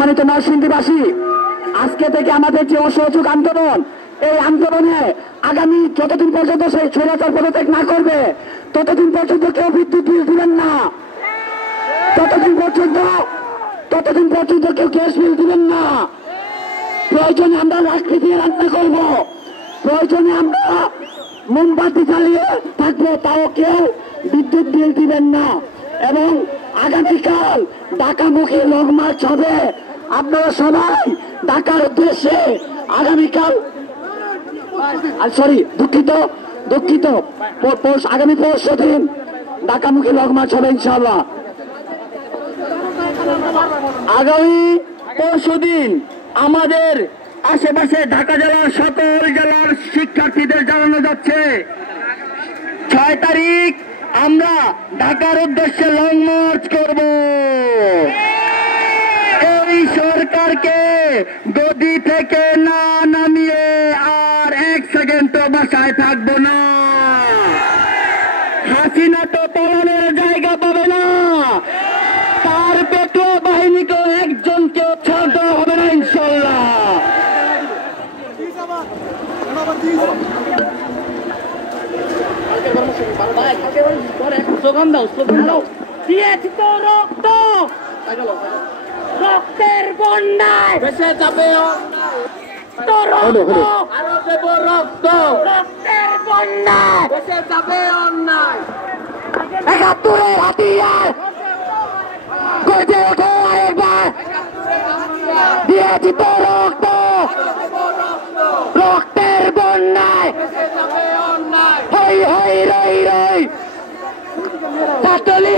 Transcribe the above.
সম্মানিত নরসিংদীবাসী, আজকে থেকে আমাদের যে অসহযোগ আন্দোলন, এই আন্দোলনে আগামী যতদিন পর্যন্ত সেই স্বৈরাচার পদত্যাগ না করবে ততদিন পর্যন্ত কেউ বিদ্যুৎ বিল দিবেন না, ততদিন পর্যন্ত কেউ গ্যাস বিল দিবেন না। প্রয়োজনে আমরা লাকড়ি দিয়ে রান্না করব, প্রয়োজনে আমরা মোমবাতি জ্বালিয়ে থাকবো, তাও কেউ বিদ্যুৎ বিল দিবেন না। এবং আগামীকাল ঢাকামুখী লং মার্চ হবে। আপনারা সবাই ঢাকার উদ্দেশ্যে আগামীকাল দুঃখিত আগামী পরশু দিন ঢাকামুখী লং মার্চ হবে ইনশাআল্লাহ। আগামী পরশু দিন আমাদের আশেপাশে ঢাকা জেলার সকল জেলার শিক্ষার্থীদের জানানো যাচ্ছে 6 তারিখ আমরা ঢাকার উদ্দেশ্যে লং মার্চ করব। এই সরকারকে গদি থেকে না নামিয়ে আর 1 সেকেন্ড বাসায় থাকবো না। হাসিনা তো পালানোর জায়গা পাবে না, তার পেট্রোল বাহিনীকে একজনকে ছাড় দেওয়া হবে না ইনশাল্লাহ। দিয়েছি তো রক্ত, রক্তের বন্যায় ভেসে যাবে আরো দেব রক্ত, রক্তের বন্যায় ভেসে যাবে অন্যায়। ৭১-এর হাতিয়ার গর্জে ওঠো আরেকবার, দিয়েছি তো রক্ত, রক্তের বন্যায় হই হই রই রই। ছাত্রলীগ